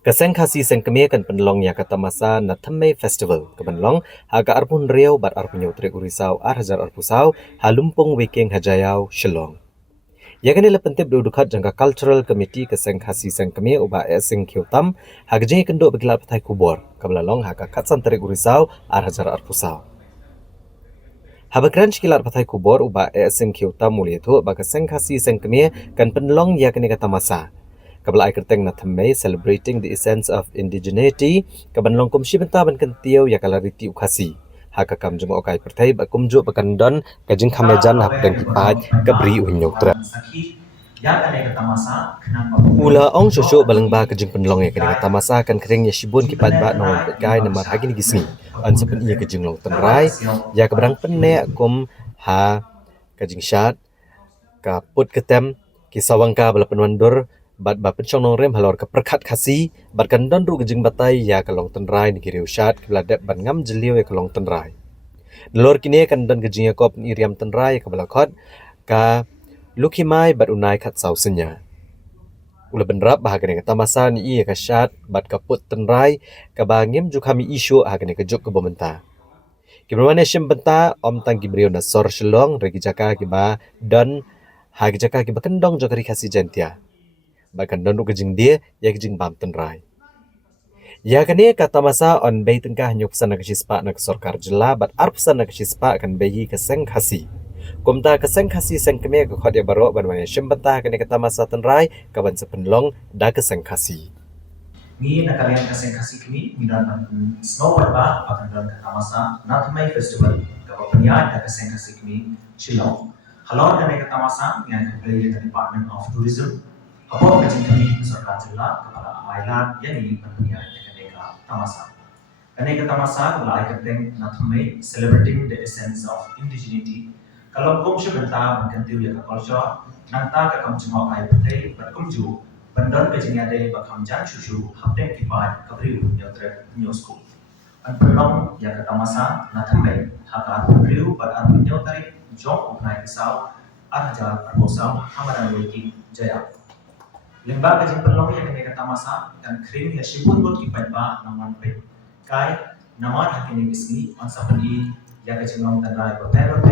Kaseng khasi seng kemia kan penlong ya kata masa na thame festival ke penlong haga arpun riau bat arpun yau trek urisau hajar arpusau halumpung weekend hajayau Shillong. Ya kan ila pentip dudukat jangka cultural committee kaseng khasi seng kemia uba eseng kiutam haga jeng kendo begilat patai kubor kabelalong haga katsan trek urisau hajar arpusau. Habakran kilat patai kubor uba eseng kiutam mulietu ba kaseng khasi seng kemia kan penlong ya kan kata masa. Kabla ay kerteng na thamay celebrating the essence of indigeneity kaban longkom shibenta ban kantiyo ya kalariti ukasi haka kam jung okai pertai ba kumju bakandon kajing khamejan hap dang kipat kabri uhinyoktra ula ong shosho balang ba kajing penlong ya kani tamasa kan kering ya shibun kipat ba nongon pekai namar hagini gisni an sepen iya kajing long tenrai ya kabrang penne kum ha kajing shat ka put ketem kisawangka bala penwandur bat ba penchong nong rem halor ka perkhat khasi bat kan don ru gejing batai ya kalong tenrai ni kiriu shat kladep ban ngam jeliu ya kalong tenrai lor kini kan don gejing ya kop ni riam tenrai ka bala khot ka lukhimai bat unai khat sau senya ula benrap bahaga ni kata masa ni iya ka shat bat ka put tenrai ka bangim ju kami isu haga ni kejuk ke bomenta Kiberwane shim benta om tang gibrio na sor shilong regi jaka kiba don hagi jaka kiba kendong jokari khasi jentia bahkan don kejing dia ya kejing bam tenrai ya kani kata masa on bay tengkah nyuk sana kesispa na kesorkar jela bat arp sana kesispa kan bayi keseng khasi kumta keseng khasi seng kemia ke khot ya baro ban wane shim benta kani kata masa tenrai kaban sepenlong da keseng khasi Ni nakalian kaseng kasih kini midan snow ba akan dalam kata masa Nathmai Festival kapag penyan da kaseng kasih kini Shillong. Halor dan kata masa yang kembali dari Department of Tourism. Apa macam kini Sarkar Jilla kepala Ailan yang ini penyan yang kata masa. Karena kata masa kalau I keteng Nathmai celebrating the essence of indigeneity. Kalau kum sebentar mengganti ya culture nanta ke kamu cuma kai petai berkumju Bandar kejengnya ada bakam jan susu hapten kipat kabriu yang trek new school. An pelong yang kata masa natamai haka kabriu pada new tarik jom upnai kisau arjar arbosau hamaran wiki jaya. Lembaga kejeng pelong yang kata masa dan kering ya shibun bot kipat ba naman pe kai namar hakini kisni ansa peni yang kejeng long tanrai hotel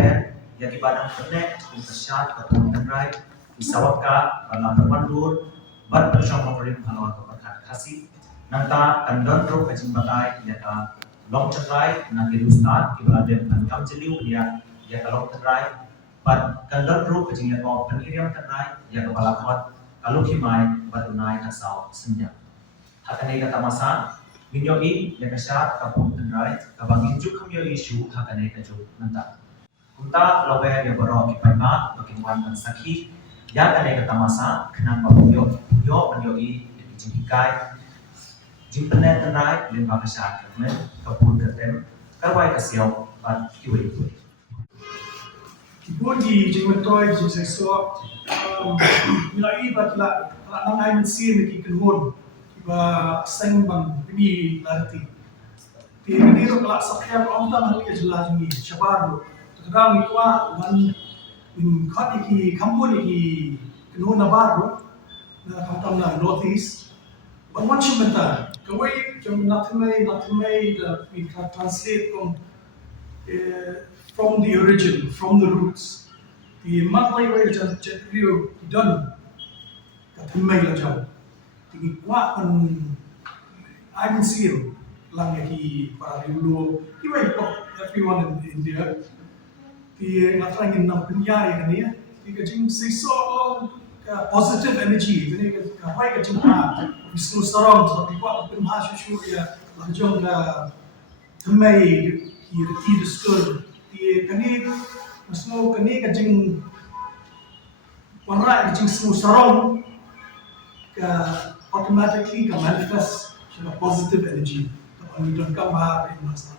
yang kibadang perne upasyat ketemu tanrai isawaka bala permandur bat bersama pemerintah halal keperkat kasih nanta kandon ro kajing bagai ya ka long cerai nanti ustad ibadah dan kam jeliu ya ka long cerai bat kandon ro kajing ya ka peniriam cerai ya ka balakot kalau kimai batunai kasau senya hakane kata masa minyoi ya ka syat ka pun cerai ka bangin juk kamyo isu hakane ka juk nanta kunta lobe ya borok kipana bakin dan sakhi ya kane kata masa kenapa yo menyoi jingkai jingpenet tenai limba kesat kemen kapun ketem kawai kasiau ban kiwi Bodi jingmentoi jing sekso nilai batla nang ai mensi ni kenhon ba seng bang bi larti ti ni ro kala sakya om ta hal ke jela ni shabaru tadam itwa wan in khati ki company ki kenhon na baru na kamtam na northeast but one shimenta kawai jam nathmai the we can translate from the origin, from the roots. The matlay way just rio done. Kathmay la jaw. The wa an I can see lang ki para rio. He went everyone in India. The natlang in nam pinyari kaniya. The kajing say so positive energy. The kahwai kajing ha. Visnu sarong so people pin ha shushu ya. Lajong ka thmay he understood. Di kani masno kani kajing wanra kajing semua sarong ka automatically ka manifest a positive energy. Kapag nidon ka mahal in mas